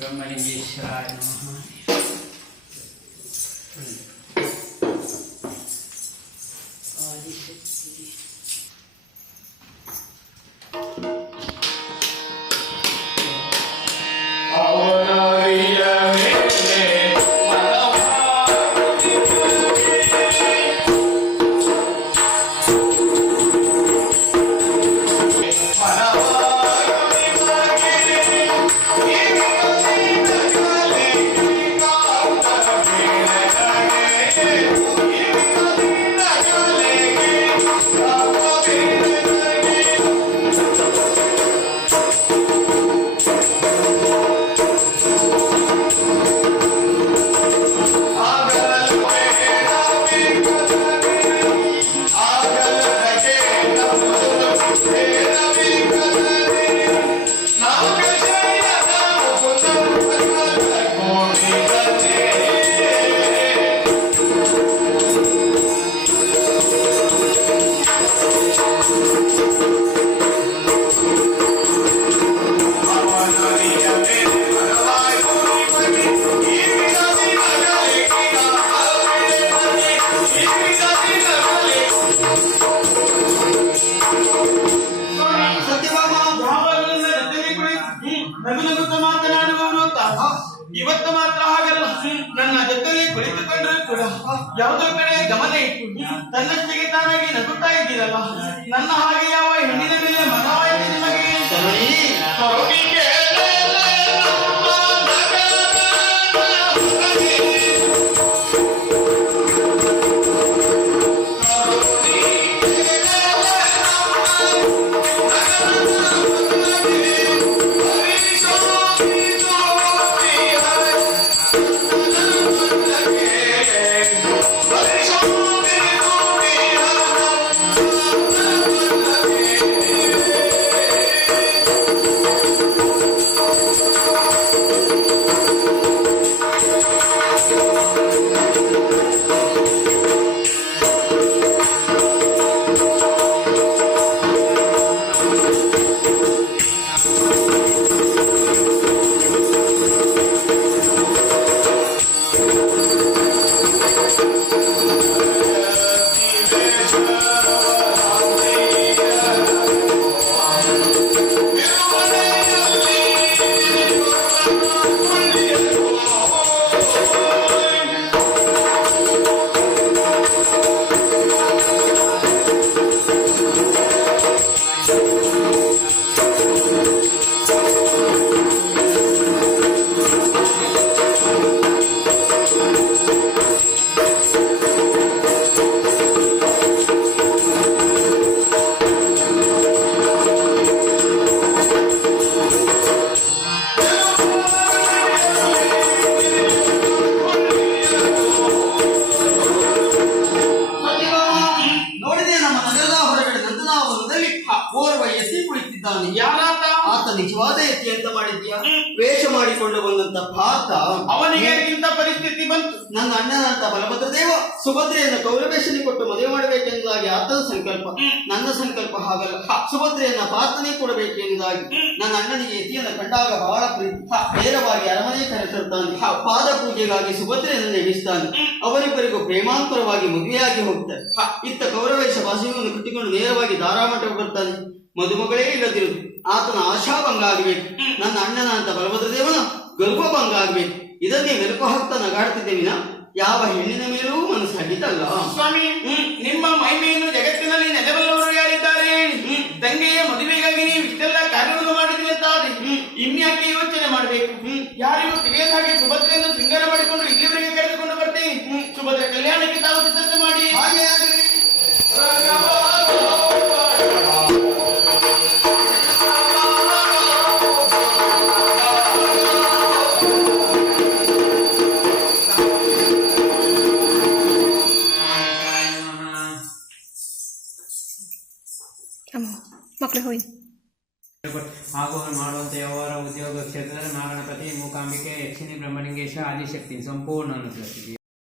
para manejar, não. Né? Satyabhama ನಗು ನಗುತ್ತಾ ತಾ ಇವತ್ತು ಮಾತ್ರ ಹಾಗಲ್ಲ ನನ್ನ ಜೊತೆಲಿ ಕುಳಿತುಕೊಂಡ್ರು ಕೂಡ ಯಾವುದೋ ಕಡೆ ಗಮನ ಇಟ್ಟು ತನ್ನಷ್ಟಿಗೆ ತಾನಾಗಿ ನಗುತ್ತಾ ಇದ್ದೀರಲ್ಲ. ನನ್ನ ಹಾಗೆ ಯಾವ ಹೆಣ್ಣಿನ ಮೇಲೆ ಮನವಾಯಿತು ನಿಮಗೆ घोर वयसी कोई ಕುಳಿತಿದ್ದಾನೆ ಯಾರಾತ ಆತ ನಿಜವಾದ ಎತ್ತಿ ಎಂತ ಮಾಡಿದ್ಯಾ ವೇಷ ಮಾಡಿಕೊಂಡು ಬಂದಂತ ಪಾತ್ರ ಅವನಿಗೆ ಇಂಥ ಪರಿಸ್ಥಿತಿ ಬಂತು. ನನ್ನ ಅಣ್ಣನಂತ ಬಲಭದ್ರ ದೇವ ಸುಭದ್ರೆಯನ್ನು ಕೌರವೇಶನಿ ಕೊಟ್ಟು ಮದುವೆ ಮಾಡಬೇಕೆಂದಾಗಿ ಆತನ ಸಂಕಲ್ಪ. ನನ್ನ ಸಂಕಲ್ಪ ಹಾಗಲ್ಲ. ಸುಭದ್ರೆಯನ್ನ ಪಾರ್ಥನೆ ಕೊಡಬೇಕೆಂದಾಗಿ ನನ್ನ ಅಣ್ಣನಿಗೆ ಯತಿಯನ್ನು ಕಂಡಾಗ ಬಹಳ ಪ್ರೀತಿ. ನೇರವಾಗಿ ಅರಮನೆ ಕರೆತರ್ತಾನೆ. ಪಾದ ಪೂಜೆಗಾಗಿ ಸುಭದ್ರೆಯನ್ನು ನೇಮಿಸ್ತಾನೆ. ಅವರಿಬ್ಬರಿಗೂ ಪ್ರೇಮಾಂತರವಾಗಿ ಮದುವೆಯಾಗಿ ಹೋಗ್ತಾರೆ. ಇತ್ತ ಗೌರವೇಶ ವಾಸಿಯನ್ನು ಕಟ್ಟಿಕೊಂಡು ನೇರವಾಗಿ ದಾರಾಮಠಕ್ಕೆ ಬರ್ತಾನೆ. ಮದುಮಗಳೇ ಇಲ್ಲದಿರು. ಆತನ ಆಶಾಭಂಗ ಆಗಬೇಕು ನನ್ನ ಅಣ್ಣನಂತ ಬಲಭದ್ರ ದೇವನ ಗರ್ಭಭಂಗ ಆಗಬೇಕು ಇದನ್ನೇ ಮೆಲುಕು ಹಾಕ್ತಾ ನಗಾಡ್ತಿದ್ದೆ ವಿನ. ಯಾವ ಹೆಣ್ಣಿನ ಮೇಲೂ ಮನಸ್ಸು ಹಾಕಿದ್ದಲ್ಲ ಸ್ವಾಮಿ ನಿಮ್ಮ ಮಹಿಮೆಯನ್ನು ಜಗತ್ತಿನಲ್ಲಿ ನೆಲೆಬಲ್ಲವರು ಯಾರಿದ್ದಾರೆ? ತಂಗೆಯ ಮದುವೆಗಾಗಿ ನೀವು ಇಷ್ಟೆಲ್ಲ ಕಾರ್ಯವನ್ನು ಮಾಡಿದ್ರೆ ಅಂತ ಇನ್ಯಾಕೆ ಯೋಚನೆ ಮಾಡಬೇಕು? ಯಾರಿಗೂ ಮಕ್ಕಳು ಹೋಗಿ. ಹಾಗೂ ಮಾಡುವಂತ ವ್ಯವಹಾರ ಉದ್ಯೋಗ ಕ್ಷೇತ್ರದಲ್ಲಿ ನಾಗಣಪತಿ ಮೂಕಾಂಬಿಕೆ ಯಕ್ಷಿಣಿ ಬ್ರಹ್ಮಲಿಂಗೇಶ ಆದಿಶಕ್ತಿ ಸಂಪೂರ್ಣ ಅನುಗ್ರಹಿಸಿದೆ